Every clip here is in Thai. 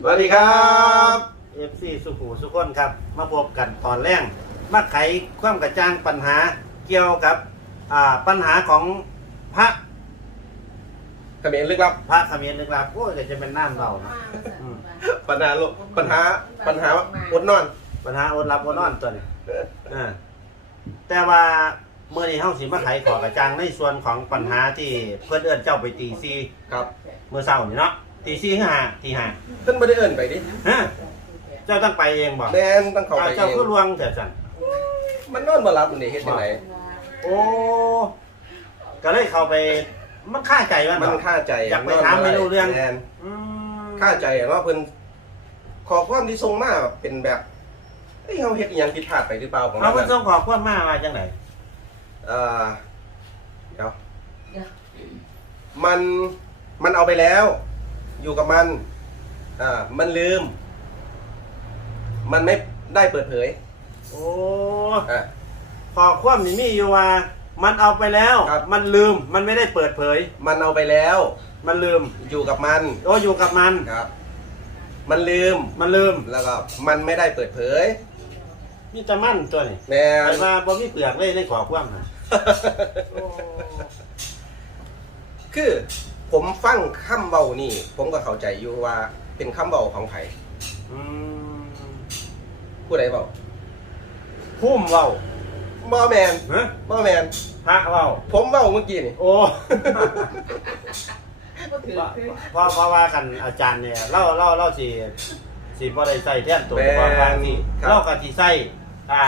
สวัสดีครับเอฟซีสุขุสุขคนครับ มาพบกันตอนแรกมาไขความกระจ่างปัญหาเกี่ยวกับอ่าปัญหาของพระเขมรลึกลับ พระเขมิ้นนึกลับโอ้ยเดี๋ยวจะเป็นน้ำเรานะปัญหาโลกปัญหาปัญหาอดนอน ปัญหาอดรับอดนอนตัวนี้อ่าแต่ว่าเมื่อนี้เฮาสิมาไขขอกระจ่างในส่วนของปัญหาที่เพื่อนเอื้อนเจ้าไปตีซีครับ เมื่อเช้านี่เนาะ ตีซีขึ้นหาตีหาเพิ่นไม่ได้เอิ้นไปดิฮะเจ้าต้องไปเองบอกแมนต้องเข้าไปเอเจ้างคือลวงเถิดสันมันนอนบ่หลับนี่เฮ็ดจังไดโอ้ก็เลยเข้าไปมันค่าใจมันมันเหรอค่าใจอยากไปถามไม่รู้เรื่อง แมนอืมค่าใจเนาะเพิ่นขอความที่ส่งมาเป็นแบบเอ้ยเฮาเฮ็ดอีหยังผิดพลาดไปหรือเปล่าของเอาเรามันส่งขอความมาว่าจังไหนเอ่อเดี๋ยวมันมันเอาไปแล้ว อยู่กับมันอ่ามันลืม มันไม่ได้เปิดเผยโอ้อะ ขอความนี่มีอยู่ว่า มันเอาไปแล้ว ครับ มันลืม มันไม่ได้เปิดเผย มันเอาไปแล้ว มันลืมอยู่กับมันโอ้อยู่กับมัน ครับ มันลืมมันลืมแล้วก็มันไม่ได้เปิดเผยนี่จะมั่นตัวนี่แม่ไอ้นว่าบ่มีเปลือกเลยได้ขอความนะโอ้คือ ผมฟังคำเบานี่ ผมก็เข้าใจอยู่ว่าเป็นคำเบาของไผอืมผู้ใดเบาพุ่มเว้าบ่แมนฮะบ่แมนพระเว้าผมเบาเมื่อกี้นี่โอ้เพราะเพราะว่ากันอาจารย์เนี่ยเล่าเล่าเล่าสิสิบ่ได้ใส่แท่นตัวเพราะว่าที่เล่ากับที่ใส่ อ่า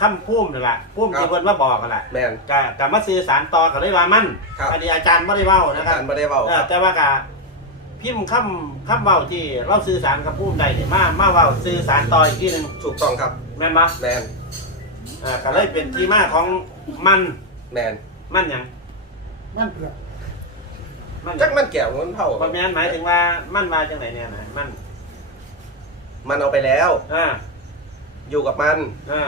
คำพุ่มนี่แหละพุ่มที่เพิ่นมาบอกกันแหละแมนก็ก็มาสื่อสารต่อกันเลยว่ามันครับ อันนี้อาจารย์บ่ได้เว้าอานะครัจาบรย์บ่ได้เบาเอคอรับ แต่ว่าก็พิมพ์คำคำเว้าที่เราสื่อสารกับพุ่มใดนี่มามาเว้าสื่อสารต่ออีกทีหนึงถูกต้องครับ แม่นบ่แมนอ่าก็เลยเป็นที่มาของมันแมน มันหยังมันเปลือกมันหจัยักงมันแก้วมันเผาบ่แม่นหมายถึงว่ามันมาจังไหนเนี่ยนะมันมันเอาไปแล้ว อ่า อยู่กับมัน อ่า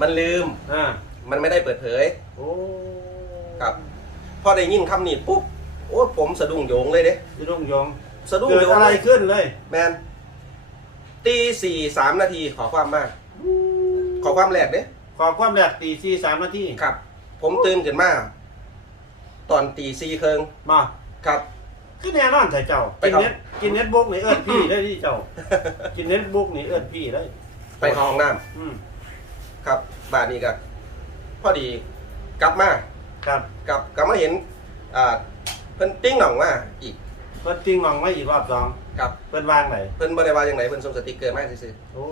มันลืม อ่ามันไม่ได้เปิดเผยโอ้ครับ พอได้ยินคำนี้ปุ๊บ โอ้ผมสะดุ้งโยงเลยเด้พี่ลุงยงสะดุ้งเกิดโยงอะไรเลยขึ้นเลยแมนตีสี่สามนาทีขอความมาก ขอความแรกเด้ขอความแรกตีสี่สามนาทีครับ ผมตื่นขึ้นมาตอนตีสี่ครึ่งมา ครับ คือแน่นอนแต่เจ้า ไปกินครับ เน็ตกินเน็ตบุ๊กนี่เอิ้นพี่ได้ที่เจ้า กินเน็ตบุ๊กนี่เอิ้นพี่ได้ ไปเข้าห้องน้อืมำครับบ้านนี้ก็พอดีกลับมาครับกลับกลับมาเห็นอ่าเพิ่นติ้งหน่องมาอีกเพิ่นติ้งมองไว้อีกรอบสองครับเพิ่นวางไหนเพิ่นบ่ได้ว่าจังไดเพิ่นส่งสติกเกอร์มาซื่อโอ้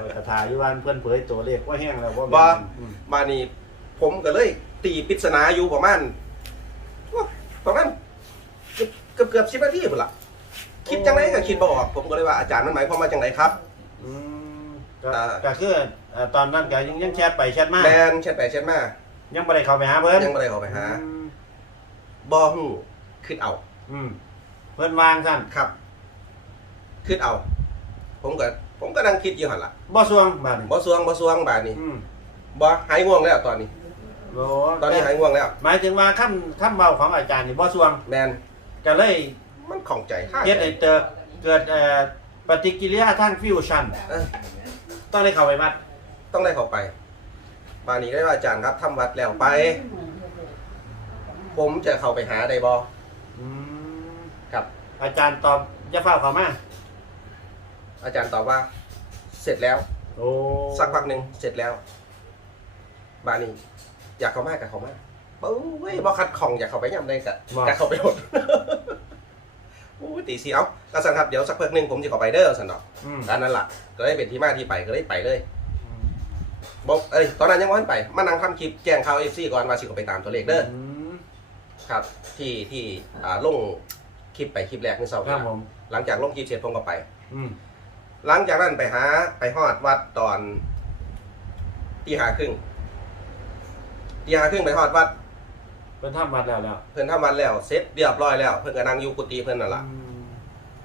เปิดกระถาอยู่วันเพิ่นเผยตัวเลขว่าแห้งแล้วว่าบ่อืมๆบ้านนี้ผมก็เลย ตีปริศนาอยู่ประมาณประมาณเกือบเกือบเกือบสิบนาทีพุ่นล่ะคิดจังไดก็คิดบ่ออก ผมก็เลยว่าอาจารย์มันหมายความว่าจังไดครับ อืม ก็อ่า ก็คือเอ่อตอนนั้นก็ยังยังแชทไปแชทมาแมนแชทไปแชทมายังบ่ได้เข้าไปหาเพิ่นยังบ่ได้เข้าไปหาอืมบ่ฮู้คิดเอา อืมเพิ่นวางซั่นครับคิดเอา ผมก็ผมก็นั่งคิดอยู่หั่นล่ะบ่สวงบาดนี้บ่สวงบ่สวงบาดนี้อืมบ่หายง่วงแล้วตอนนี้โอ้ตอนนี้หายง่วงแล้ว หมายถึงว่าคำคำเว้าของอาจารย์นี่บ่สวงแมนก็เลยมันของใจข้าเฮ็ดให้เกิดเกิดเอ่อปฏิกิริยาทางฟิวชั่น เออ ต้องได้เข้าไปวัดต้องได้เข้าไปบาดนี้ได้ว่าอาจารย์ครับทำวัดแล้วไป ผมจะเข้าไปหาได้บ่อืมครับ อาจารย์ตอบอย่าเฝ้าเข้ามาอาจารย์ตอบว่า เสร็จแล้ว โอ้สักพักหนึ่งเสร็จแล้ว บานี้ อยากเข้ามากับเข้ามาปุ้ยบ่คัดของอยากเข้าไปย่ำได้กะกะเข้าไปหมดโอ้ยตีสีเอากระสันครับเดี๋ยวสักพักหนึ่งผมจะเข้าไปเด้อสันดอกอืมอันนั้นล่ะก็ได้เป็นที่มาที่ไปก็ได้ไปเลยบอกเอ้ยตอนนั้นยังไม่ทันไปมานั่งทำคลิปแจ้งข่าวเอฟซีก่อนว่าสิเข้าไปตามตัวเลขเด้อมครับ ที่ที่อ่าลงคลิปไปคลิปแรกในเสาร์ครับผมหลังจากลงคลิปเสร็จผมก็ไป อืมหลังจากนั้นไปหาไปฮอดวัดตอนตีหาครึ่งตีหาครึ่งไปฮอดวัด เพิ่นทำวัดแล้วแล้วเพิ่นทำวัดแล้วเสร็จเรียบร้อยแล้ว เพิ่นก็นั่งอยู่กุฏิเพิ่นนั่นล่ะอืม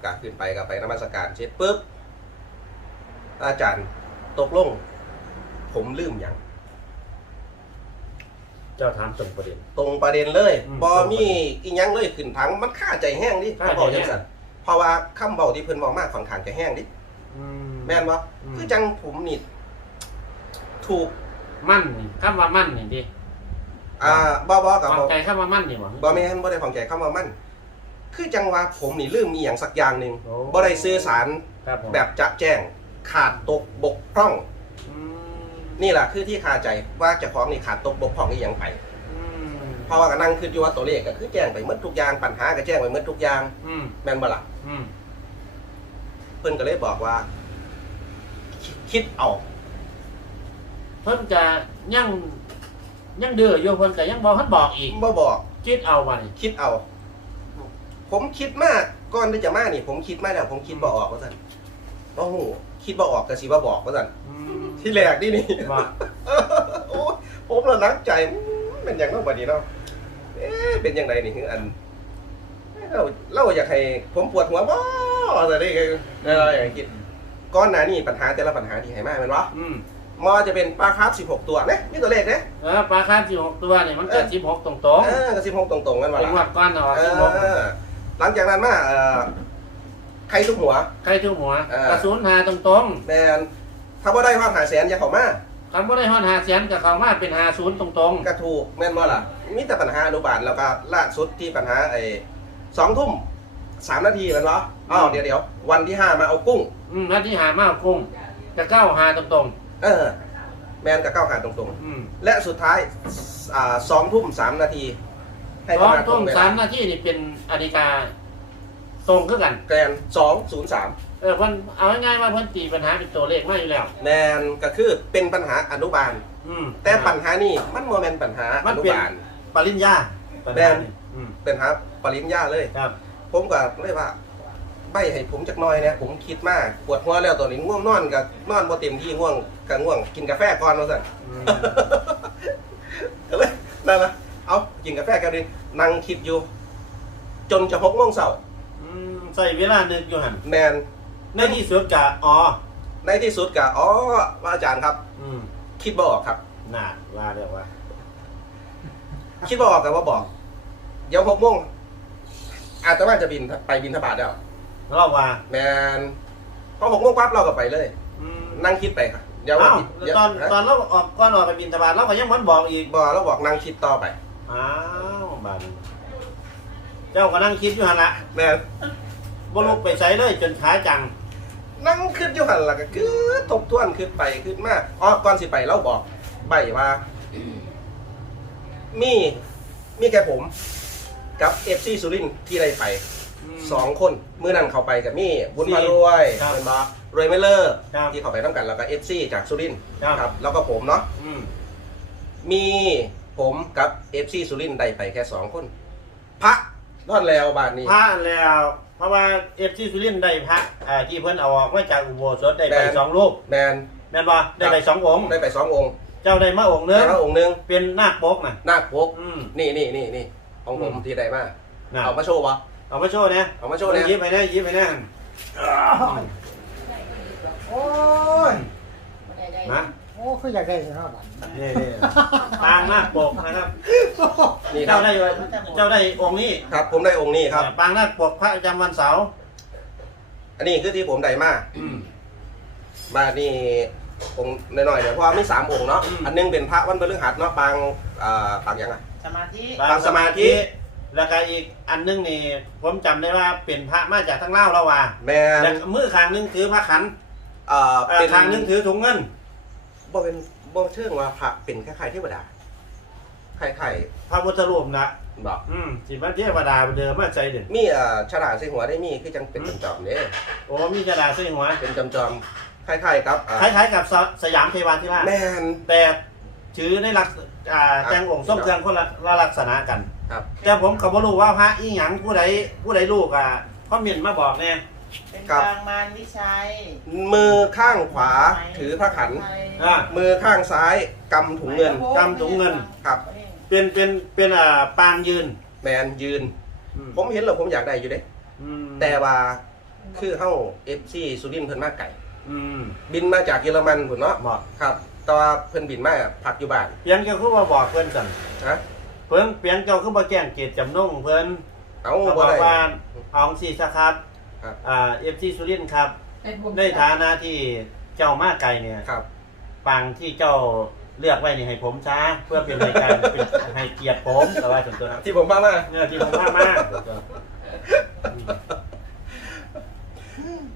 กะขึ้นไปก็ไปนมัสการเสร็จปุ๊บอาจารย์ตกลง ผมลืมอย่างเจ้าถามตรงประเด็น ตรงประเด็นเลยอืมบอมีอีหยังเลยขึ้นถังมันค่าใจแห้งดิค่าถ้าใจบอกแห้จังงสันเพราะว่าคำเบาที่เพิ่นบอกมากค่อนข้างจะแห้งดิอืมแม่นบ่อืม คือจังผมนี่ถูก มั่นนี่คำว่ามั่นนี่ดิ อ่าบ่บ่กับวางบ่ใจคำว่ามั่นนี่บ่บ่แม่นบ่ได้ของใจเข้ามามั่น คือจังว่าผมนี่ลืมมีหยังสักอย่างหนึงโอ้ บ่ได้สื่อสารครับผมแบบจะแจ้งขาดตกบกพร่อง อืมนี่แหละคือที่คาใจว่าเจ้าของนี่ขาดตกบกพร่องอีหยังไป อืมเพราะว่าก็นั่งคิดอยู่ว่าตัวเลขก็คือแจ้งไปหมดทุกอย่างปัญหาก็แจ้งไปหมดทุกอย่างอืมแม่นบ่ล่ะอืมเพิ่นก็เลยบอกว่า คิดคิดเอาเพิ่นจะยัง ยังดื้ออยู่เพิ่นก็ยังบอกเพิ่นบอกอีกบ่บอก คิดเอาว่านี่คิดเอา ผมคิดมากก่อนที่จะมานี่ ผมคิดมาแล้วผมคิดบ่ออกว่าซั่นโอ้โหคิดบ่ออกก็สิว่าบอกว่าซั่นอืมที่แรกนี่นี่ ว่า โอ้ผมละนักใจอืมเป็นอย่างนั้นบัดนี้เนาะเอ๊ะเป็นยังไงนี่คืออันเราเราอยากให้ผมปวดหัวบ่แต่นี่คือเราอยากคิดก้อนหน้านี่ปัญหาแต่ละปัญหาที่ให้มาแม่นบ่อืม มอจะเป็นปลาคาร์ฟ16 ตัวนะนี่ตัวเลขนะเออปลาคาร์ฟ16 ตัวนี่มันเกิด16ตรงเออก็16 ตรงๆกันๆว่าเป็นวัล่ะดก้อนเอาเอ16อหลังจากนั้นมาเอ่อใครทุกหัวใครทุ่มหัวเออกระสุนหาตรงแมนถ้าบ่ได้ความหาแสนอย่าเข้ามาๆคำว่าได้ฮอนหาเสียนกับเขามาเป็นหาศูนย์ตรงก็ถูกแม่นบ่ล่ะมีแต่ปัญหาอนุบาลแล้วก็ล่าสุดที่ปัญหาไอ้สองทุ่มสามนาทีแมันเหรออ้าวเดี๋ยวเดี๋ยววันที่ห้ามาเอากุ้งๆอืมแล้วที่หามากุ้งจะเก้าหาตรง เออ แมนกับเก้าหาตรงๆอืมๆ และสุดท้ายอ่าสองทุ่มสามนาทีให้สประองมาณตรทุ่มงเวสาลามนาทีนี่เป็นอนาฬิกาตรงคือกัน แกรนสองศูนย์สามเออเพิ่นเอาง่ายๆว่าเพิ่นตีปัญหาเป็นตัวเลขมาอยู่แล้ว แมนก็คือเป็นปัญหาอนุบาล อืม แต่ปัญหานี่มันโมเมนปัญหาอนุบาล ปริญญาแม่นอืมเป็นหาปริญญาเลย ครับ ผมก็เลยว่า ใบให้ผมจักหน่อยเนี่ยผมคิดมากปวดหัวแล้วตัวนี้ง่วงนอนกับนอนบ่เต็มที่ง่วงกับง่วง กินกาแฟก่อนว่าสั่นอืมก็เลยนั่นละเอากินกาแฟแก้วนึงนั่งคิดอยู่ จนจะหกโมงเช้าอืมใส่เวลานึกอยู่หันแมนในที่สุดกะอ๋อในที่สุดก็อ๋อว่าอาจารย์ครับ อืมคิดบ่ออกครับน่าว่าเรียกว่า คิดบ่ออกกับว่าบอกเดี๋ยวหกโมงอาจจะว่าจะบินไปบินทบาทแล้ว เราว่าแมนพอหกโมงปั๊บเราก็ไปเลย อืมนั่งคิดไปค่ะเดี๋ยวว่าอ้าวผิดเดี๋ยวตอนฮะตอนเราออกก่อนออกไปบินทบาทเราก็ยังมันบอกอีกบอกเราบอกนั่งคิดต่อไป อ้าวบันเจ้าก็นั่งคิดอยู่หันละแม่นบ่ลุกไปใส่เลยจนขาจัง นั่งขึ้นอยู่หันหลักก็คือทบทวนขึ้นไปขึ้นมาอ๋อก่อนสิไปเราบอกใบว่า มีมีแค่ผม กับเอฟซีสุรินทร์ที่ได้ไป สองคนเมื่อนั้นเขาไปกับมีบุญมารวยครับเป็นบอรวยไม่เลิกครับที่เขาไปน้ำกันแล้วก็เอฟซีจากสุรินทร์ครับ ครับแล้วก็ผมเนาะอืมมีผมกับเอฟซีสุรินทร์ได้ไปแค่สองคน พระรอดแล้วบาทนี้ พระแล้ว เพราะว่าเอฟซีสุรินทร์ได้พระอ่าที่เพิ่นเอาออกมาจากอุโบสถได้ไปแม่นสองรูปแมน แม่นบ่ได้ไปสององค์ได้ไปสององค์เจ้าได้มาองค์หนึงแล้วองค์หนึงเป็นนาคปกน่ะ นาคพกอืม นี่นี่นี่นี่ของผมอืมที่ได้มาน่ะ เอามาโชว์วะ เอามาโชว์เนี่ยเอามาโชว์เนี่ยยิ้มไปนะยิ้มไปนะโอ้ยนะโอ้คืออยากได้สิเนาะบัดนี่นี่ตางนาคปกนะครับนี่ครัเจ้าบได้เจ้าได้องค์นี้ครับ ผมได้องค์นี้ครับ ปางนาคปกพระประจำวันเสาร์อันนี้คือที่ผมได้มาอืมมานี่องค์น้อยๆเนี่ยเพราะว่ามีสามองค์เนาะอืม อันหนึงเป็นพระวันพฤหัสเนาะปางอ่าปางยังไง สมาธิ ปางสมาธิ แล้วก็อีกอันนึงนี่ผมจำได้ว่าเป็นพระมาจากทั้งเล่าวแล้วว่าแมนแล้วมือข้างนึงถือพระขันเอ่อเอ่อเป็นข้างนึงถือถุงเงิน บ่เป็นบ่เชื่องว่าพระเป็นคล้ายๆเทวดาคล้ายพระพุทธรูปนะๆบอกอืมสิมันเทวดาเดิมมาใจเด่นมีเอ่อฉลาดใส่หัวได้มีคือจังเป็นจอมๆเนี่ยโอ้มีกระดาษใส่หัวเป็นจอมๆคล้ายๆครับอ่าคล้ายๆกับสสยามเทวาธิราชแมนแต่ถือในลักษอ่าแต่งองค์ส้มเครื่องคนละละลักษณะกัน ครับแต่ผมก็บ่รู้ว่าพระอีหยังผู้ใดผู้ใดลูกอะคอมเมนต์มาบอกแน่เป็นครับกลางมารวิชัยมือข้างขวาถือพระขัน อ่ามือข้างซ้ายกำถุงเงินกำถุงเงินครับ เป็นเป็นเป็นอ่าปางยืนแมนยืนอืมผมเห็นแล้วผมอยากได้อยู่เด้อืมแต่ว่าคือเฮา FC สุรินทร์เพิ่นมาไก่ อืมบินมาจากเยอรมันพุ่นเนาะบอกครับแต่ว่าเพิ่นบินมาพักอยู่บ้านเพียงเจ้าคือว่าบอกเพิ่นกันฮะ เพิ่นเพียงเจ้าคือบ่แจ้งเกียรติจำนงเพิ่นเอาเขาบบ่อกได้ ว่าเอาสิซะครับครับ อ่าเอฟซีสุรินทร์ครับให้ผมในฐานะที่เจ้ามาไกลเนี่ย ครับ ปังที่เจ้าเลือกไว้นี่ให้ผมช้า เพื่อเป็นรายการ เป็นให้เกียรติผมแต่ว่าส่วนตัวนะที่ผมมามาเนื้อที่ผมมากมากส่วนตัว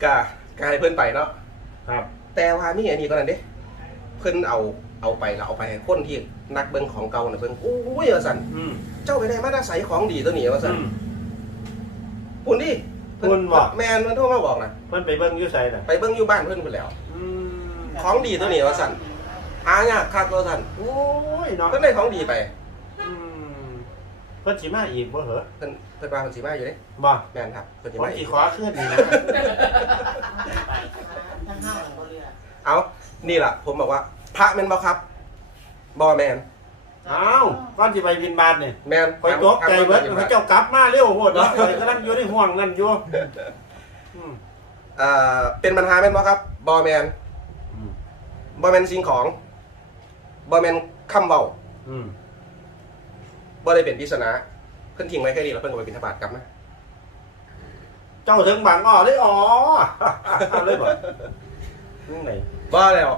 กะกะให้เพื่อนไปเนาะ ครับ แต่ว่ามีอันนี้ก็นั่นเด้ เพิ่นเอา เอาไปแล้วเอาไปให้คนที่นักเบิ่งของเก่าน่ะเพิ่นโอ้ยว่าซั่นอืมเจ้าไปได้มาได้ใส่ของดีตัวนี้ว่าอืซั่นมคุณดิคุณบอก แมนมันโทรมาบอกนะเพิ่นไปเบิ่งอยู่ไสน่ะไปเบิ่งอยู่บ้านเพิ่นเพิ่นแล้ว อืมของดีตัวนี้ว่าซั่นหายากคักว่าซั่นโอ้ยเนาะเพิ่นได้ของดีไปอืมเพิ่นสิมาอีกบ่เหรอเพิ่นเพิ่นว่าเพิ่นสิมาอยู่เด้บ่แม่นครับเพิ่นสิผมมาสิอีกขอขึ้นนี่นะ ทั้งห้าหลังบ่เรือเอานี่ล่ะผมบอกว่า พระแม่นบ่ครับบ่แม่นอ้าวก่อนสิไปบินบาทนี่แม่นคอยตกใจเบิดเขาเจ้ากลับมาเร็วโหดเนาะคอยกำลังอยู่ในห่วงนั่นอยู่อืมเอ่อเป็นปัญหาแม่นบ่ครับบ่แม่นอืมบ่แม่นสิ่งของบ่แม่นคำเว้าอืมบ่ได้เป็นปริศนาเพิ่นทิ้งไว้แค่นี้แล้วเพิ่นก็ไปบิณฑบาตกลับมาเจ้าถึงบางอ้อเลยอ๋อเลยบ่นี่ไหนบ่แล้ว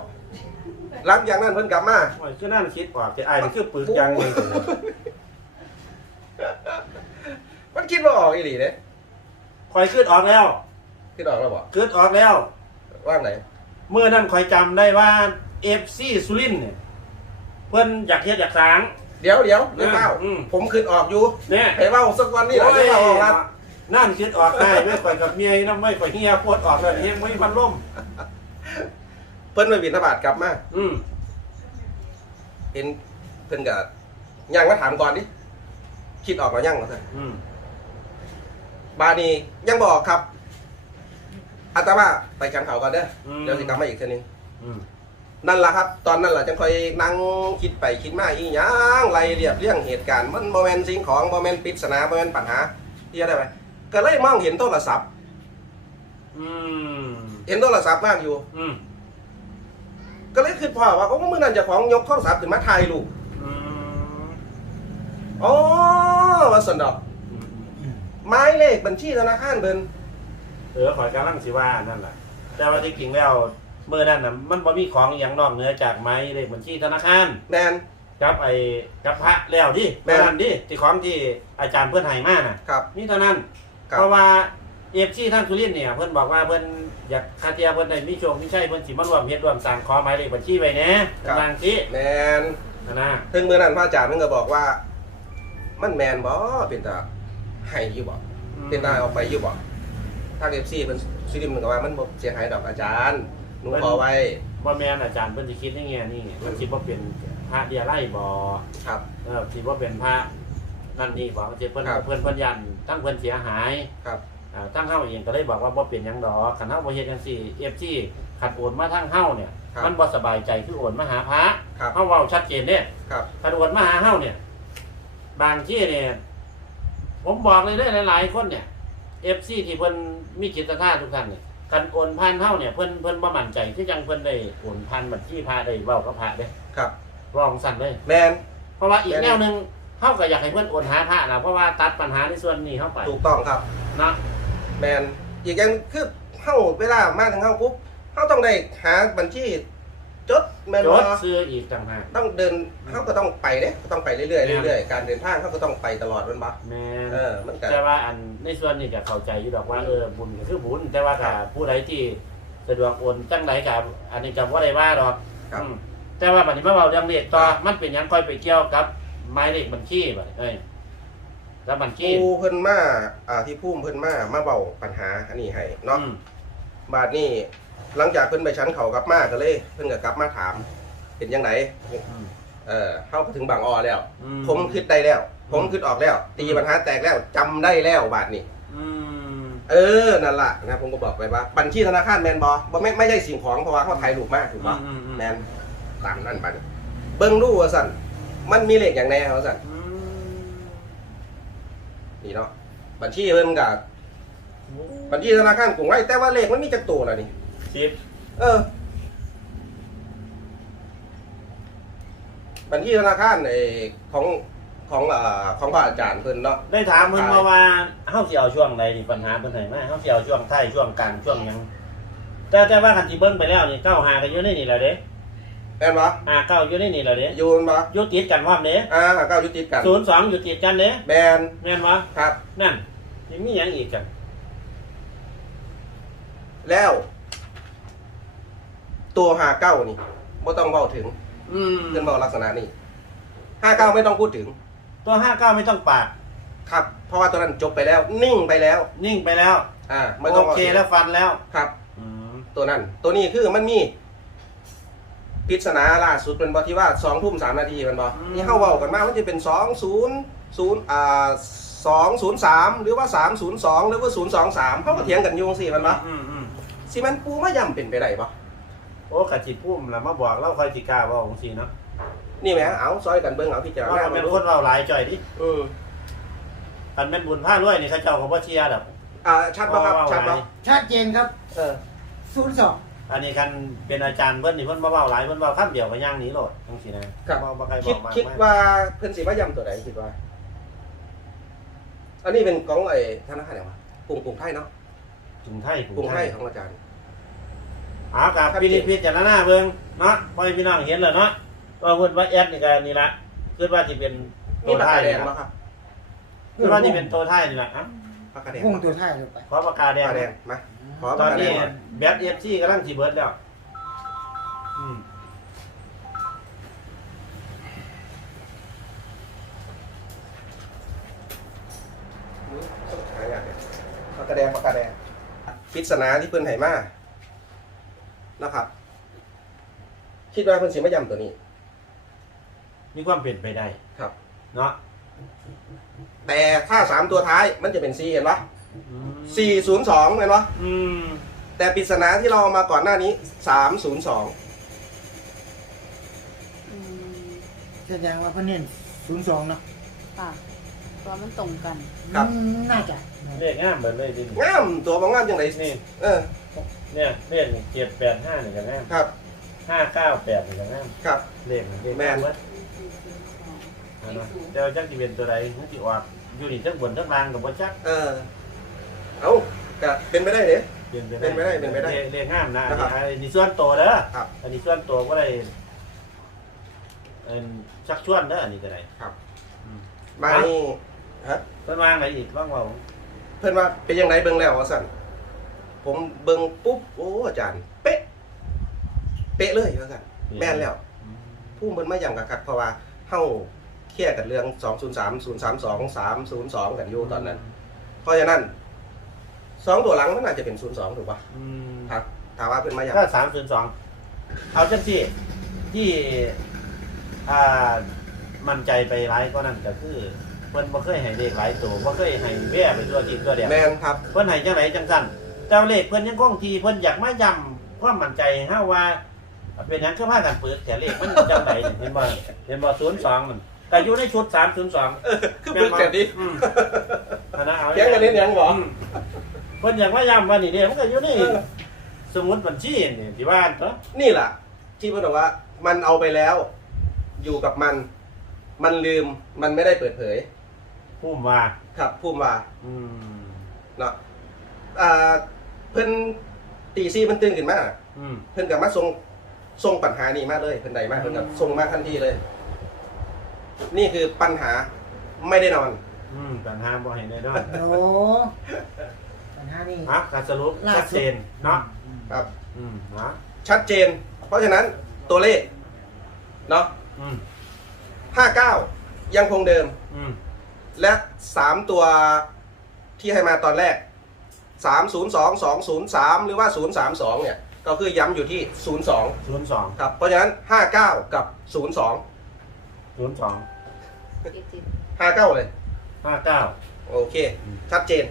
หลังจากนั้นเพิ่นกลับมาโอ้ยคือนั่นคิดว่าแต่อายนี่คือปึกอยังเลยมันคิดว่าออกอีหลีเด้คอยขึ้นออกแล้วคิดออกแล้วบ่ขึ้นออกแล้ว ว่าไหนเมื่อนั้นคอยจำได้ว่าเอฟซีสุรินทร์เนี่ยเพิ่นอยากเฮ็ดอยากสร้าง เดี๋ยวเดี๋ยวเดี๋ยวเฝ้าอืม ผมคิดออกอยู่เนี่ยให้เว้าสักวันนี่แหละโอ้เดี๋ยวยเว้าออกรัดนั่นคิดออกได้ไม่ค่อยกับเมียน้ำไม่ค่อยเฮียปวดออกเลยเฮียไม่พันล่ม เพิ่นไปบิณฑบาตกลับมาอืมเห็นเพิ่นก็ยังมาถามก่อนดิคิดออกแล้วยังว่าซั่นอืมบาดนี้ยังบ่ออกครับอาตมาไปกันเขาก่อนเด้ออมเดี๋ยวสิกลับมาอีกเทีนึงอืมนั่นล่ะครับ ตอนนั้นล่ะจังค่อยนั่งคิดไปคิดมาอีหยังไล่เรียบเรียงเหตุการณ์มันบ่แม่นสิ่งของบ่แม่นปริศนาบ่แม่นปัญหาที่จะได้ไหมก็เลยมองเห็นโทรศัพท์ อืมเห็นโทรศัพท์มากอยู่ อืม ก็เลยคิดพ่อว่าโอ้มื้อนั้นเจ้าของยกโทรศัพท์ขึ้นมาถ่ายรูปอืมอ๋อว่าซั่นดอกหมายเลขบัญชีธนาคารเพิ่นเออขอยกำลังสิว่านั่นแหละแต่ว่าที่จริงแล้วเมื่อนั้นน่ะมันบ่มีของอหย่างนอกเหนือจากไม้เลขบัญชีธนาคารแม่นกับไอ้กับพระแล้วดิแม่เมื่นอนั้นดิที่ของที่อาจารย์เพื่อนให้มาน่ะ ครับนี่เท่านั้น ครับ เพราะว่า เอฟซีท่านสุรินทร์เนี่ยเพิ่นบอกว่าเพิ่นอยากคาเทียเพิ่นได้มีโชคมีชัยเพิ่นสิมาร่วมเฮ็ดร่วมสร้างขอหมายเลขบัญชีไว้แหน่กำลังสิแม่นนะนะถึงมื้อนั้นพระอาจารย์เพิ่นก็บอกว่า มันแม่นบ่เป็นตาให้อยู่บ่เป็นได้เอาไปอยู่บ่ทางเอฟซีเป็นซีดิมเหมือนกับว่ามันบ่เสียหายดอกอาจารย์หนูขอไว้บ่แม่นอาจารย์เพิ่นสิคิดในแง่นี้มันสิบ่เป็นพระเดียไล่บ่ครับ เออสิบ่เป็นพระนั่นนี่บ่สิเพิ่นครับ เพิ่นเพิ่นยันทั้งเพิ่นเสียหาย ครับ อ่าทั้งเฮาเองก็เลยบอกว่าบ่เป็นหยังดอกคันเฮาบ่เฮ็ดจังซี่ FG ขัดโอนมาทางเฮาเนี่ย ครับ มันบ่สบายใจคือโอนมาหาพระครับ เฮาเว้าชัดเจนเด้ครับ ขัดโอนมาหาเฮาเนี่ย บางที่เนี่ย ผมบอกเลยเด้อหลาย ๆ คนเนี่ย FC ที่เพิ่นมีจิตศรัทธาทุกท่านเนี่ยคันโอนผ่านเฮาเนี่ยเพิ่นเพิ่นบ่มั่นใจคือจังเพิ่นได้โอนผ่านบัญชีพระได้เว้ากับพระเด้ครับ รองสั่นเลย แมน เพราะว่าอีกแม่นแนวหนึงเฮาก็อยากให้เพิ่นโอนหาพระนะเพราะว่าตัดปัญหาในส่วนนี้เข้าไปถูกต้องครับ เนาะ แมนอีกอย่างคือเฮาเวลามาถึงเฮาปุ๊บเฮาต้องได้หาบัญชีจดแม่นจบ่ดซื้ออีกต่างหาก ต้องเดินเฮาก็ต้องไปเด้ก็ต้องไปเรื่อยแม่นๆเรื่อยๆการเดินทางเฮาก็ต้องไปตลอดแมันบ่แม่เออมันก็ แต่ว่าอันในส่วนนี้ก็เข้าใจอยู่ดอกว่าเออบุญก็คือบุญแต่ว่าครัก็บผู้ใดที่สะดวกโอนจังไดก็อันนี้ก็บ่ได้ว่าดอกครับ อืมแต่ว่าบัดนี้มาเว้าเรื่องเลขต่อครับมันเป็นหยังค่อยไปเกี่ยวกับหมายเลขบัญชีบัดนี้เอ้ย แล้วบัญชีผู้เพิ่นมาอ่าที่ภูมิเพิ่นมามาเว้าปัญหาอันนี้ให้เนาะอืมบาดนี้หลังจากเพิ่นไปชั้นเขากลับมาก็เลย เพิ่นก็กลับมาถาม เป็นยังไงอืมเออเข้าถึงบางอ้อแล้ว อืผมคิดได้แล้ว ผมคิดออกแล้ว ตีปัญหาแตกแล้วจำได้แล้วบาทนี้อืมเออนั่นล่ะนะผมก็บอกไปว่าบัญชีธนาคารแมนบอบ่ไม่ไม่ใช่สิ่งของเพราะว่าเขาถ่ายรูปมากถูกปะอืมอืมแมนตามนั่นบัดนี้เบิ้งดูว่าสั่นมันมีเลขอย่างแน่เขาสั่น อืม นี่เนาะบัญชีเพิ่นกับบัญชีธนาคารกรุงไทยแต่ว่าเลขมันมีจักตัวแล้วนี่สิบเออ บัญชีธนาคารไอ้ของของเอ่อของพระอาจารย์เพิ่นเนาะได้ถามเพิ่นมาว่าเฮาสิเอาช่วงใดนี่ปัญหาเพิ่นให้มาเฮาสิเอาช่วงท้ายช่วงกลางช่วงหยังแต่แต่ว่าคันสิเบิ่งไปแล้วนี่เก้าหาก็อยู่ในนี่แหละเด้ แม่นบ่หาเก้าอยู่ในนี่แหละเด้อยู่บ่อยู่ติดกันพร้อมเด้อ่าเก้าอยู่ติดกันศูนย์สองอยู่ติดกันเด้แมนแม่นบ่ครับ นั่นยังมีหยังอีกกัน แล้ว ตัวหาเก้านี่ไม่ต้องเบาถึงอืมเพื่อนเบาลักษณะนี้ห้าเก้าไม่ต้องพูดถึง ตัวห้าเก้าไม่ต้องปากครับ เพราะว่าตัวนั้นจบไปแล้ว นิ่งไปแล้ว นิ่งไปแล้ว อ่า ไม่โอต้องเคแล้วฟันแล้วครับอืมตัวนั้น ตัวนี้คือมันมี ปริศนาล่าสุดเป็นบอที่ว่าสองทุ่มสามนาทีมันบอนี่เข้าเว้ากันมากมันจะเป็นสองศูนย์ศูนย์อ่าสองศูนย์สามหรือว่าสามศูนย์สองหรือว่าศูนย์สองสามเขาก็เถียงกันอยุ่จังสิมันบออืมอืมสิมันปูมาย่ำเป็นไปได้ปะโอ้กะจิพุ่มแล้วมาบอกเล่าคอยสิกล้าเว่าของสิเนาะนี่ไหมเอาซอยกันเบิ้งเอาพิจารว่าณาเป็นคนเราหลายจ่อยดิอืมคันเป็นบุญผ้าด้วยนี่เขาเจ้าของพ่อเชียร์ดอกอ่าชัดปะครับว่าชัดปะหลายชัดเจนครับเออ ศูนย์สอง อันนี้คันเป็นอาจารย์เพิ่นนี่เพิ่นมาเว้าหลายเพิ่นเว้าคำเดียวก็ย่างหนี้โลดจังซี่นะครับ บ่บ่ใครบคิอดกมากคิดว่าเพิ่นสิมาย่ำตัวไหนคิดว่า อันนี้เป็นของไอ้ธนาคารไหนวะกรุงกรุงไทยเนาะกรุงไทยกรุงไทยของอาจารย์ หากับพินิจพิจารณาเบิ่งเนาะพ่อพี่น้องเห็นแล้วเนาะว่าเพิ่นว่าแอดนี่ก็นี่ละคือว่าสิเป็นมีตัวปากท้ายกาแดนี่งล่ะปะครับคือว่าสิเป็นตัวท้ายนี่ล่ะอะ ปากกาแดงพุ่งตัวท้ายลงไปขอปากกาแดปากงกาแดงมาขอตปาอกนกาแดนี้งมาแบท FC กำลังสิเบิดแล้วอืมหายากเนี่ยปากกาแดงปากกาแดงปริศนาที่เพิ่นให้มานะครับ คิดว่าเพิ่นสิมาย่ำตัวนี้ มีความเป็นไปได้ครับ เนาะ แต่ถ้าสามตัวท้ายมันจะเป็น C เห็นปะอืม402เห็นปะอืมแต่ปริศนาที่เราเอามาก่อนหน้านี้302อืมแสดงว่าเพนเน้นศูนย์สองเนาะค่ะตัวมันตรงกันครับอืมน่าจะเลขงามเบิดเลยดิงามตัวบางงามจังไดนี่เออ เนี่ยเลขนี่785นี่ก็งามครับ598นี่ก็งามครับ เลขนี่เลขแม่นเบิดเอาเนาะแต่ว่าจักสิเป็นตัวใดมันสิออก อยู่นี่ทั้งบนทั้งล่างก็บ่จักเออเอาก็เป็นไปได้เด้เป็นไปเป็นไปได้เป็นไปได้ลขเลขงามนะอันนะครับนี้อันนี้ส่วนตัวเด้อครับ อันนี้ส่วนตัวบ่ได้เอิ่นชักชวนเด้ออันนี้ก็ได้มานี่ฮะเพิ่นว่าอะไรอีกบ้างเว้าเพื่อนว่าเป็นยังไงเบิ่งแล้วว่าสั่นผมเบิ่งปุ๊บโอ้อาจารย์ เป๊ะ เป๊ะเลยว่าสั่นแม่นแล้วอืมผู้เบิ่นมาอย่างกักคักเพราะว่าเฮา เครียดกันเรื่อง203 032 302กันอยู่ตอนนั้น เพราะฉะนั้นสองตัวหลังมันน่าจะเป็น02ถูกป่ะอืมครับถามว่าเพิ่นมาอย่างถ้าสามศูนย์สองเอาจังที่ที่อ่ามั่นใจไปร้ายก็นั่นก็คือเพิ่นบ่เคยให้เลขหลายตัวบ่เคยให้แว่ไปตัวที่ตัวเดียวแม่นครับ เพิ่นให้จังไหนจังซั่นแต่ว่าเลขเพิ่นยังคงที่เพิ่นอยากมาย้ำความมั่นใจให้เฮาว่า เป็นหยังคือพากันปึกแต่เลขมันจังไดเนี่ยเห็นบ่เห็นบ่02มัน แต่อยู่ในชุด302คือเบิ่งแต่ดิอืมอันนั้นเอาเถียงกันนิดยังบ่อืมเพิ่นอยากมาย้ำว่านี่เด้มันก็อยู่ในสมุดบัญชีนี่ที่ว่าตัวนี่แหละที่เพิ่นบอกว่า มันเอาไปแล้ว อยู่กับมัน มันลืมมันไม่ได้เปิดเผยพุ่มว่าครับพูดว่าอืมเนาะอ่าเพิ่นตีซี่เพิ่นตื่นขึ้นมาอืมเพิ่นกับมาส่งส่งปัญหานี้มาเลยเพิ่นใดมาเพิ่นกับส่งมาทันทีเลย นี่คือปัญหาไม่ได้นอน อืมปัญหาบ่เห็นได้ด้วยโอ้ปัญหานี่ ฮะการสรุปล่าชัดสุเจดนเนาะครับ อืมนะชัดเจน เพราะฉะนั้นตัวเลขเนาะอืม59 ยังคงเดิม อืมและ 3 ตัวที่ให้มาตอนแรก 302 203 หรือว่า 032 เนี่ย ก็คือย้ำอยู่ที่ 02 ศูนย์สองครับ เพราะฉะนั้น 59 กับ 02 ศูนย์สองติดติด59เลย ห้าเก้าโอเค ชัดเจน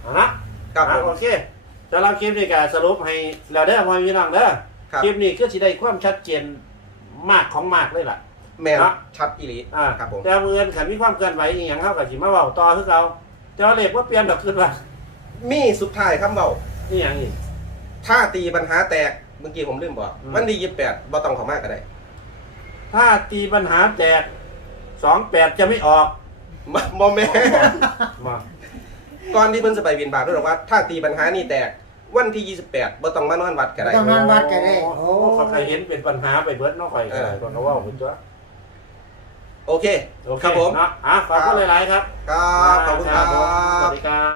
เอานะครับผอะม โอเคสำหรับคลิปนี้ก็สรุปให้แล้วเด้อพ่อพี่น้องเด้อครับ คลิปนี้คือสิได้ความชัดเจนมากของมากเลยล่ะ แมนเนาะชัดอีหลี อ่าครับผม แต่เมื่อนขันมีความเคลื่อนไหวอีหยังเฮาก็สิมาเว้าต่อคือเก่าแต่ว่าเลขว่าเปลี่ยนดอกขึ้นว่ามีสุดท้ายคำเบานี่หยังอีก ถ้าตีปัญหาแตก เมื่อกี้ผมลืมบอก อืม วันที่ยี่สิบแปดบ่ต้องเข้ามาก็ได้ ถ้าตีปัญหาแตกสองแปดจะไม่ออกมาโมแม่มาก่อนที่เพิ่นจะไปบินบาทด้วยหรอกว่า ถ้าตีปัญหานี่แตกวันที่ 28บ่ต้องมานอนวัดก็ได้ ต้องนอนวัดกันได้โอ้โอ้เขาเคยเห็นเป็นปัญหาไปเบิดเนาะข่อยเออก็เขาว่าผมจ้ะโอเค โอเคครับผม เนาะอะขอบคุณหลายๆครับครับขอบคุณครับผมสวัสดีครับ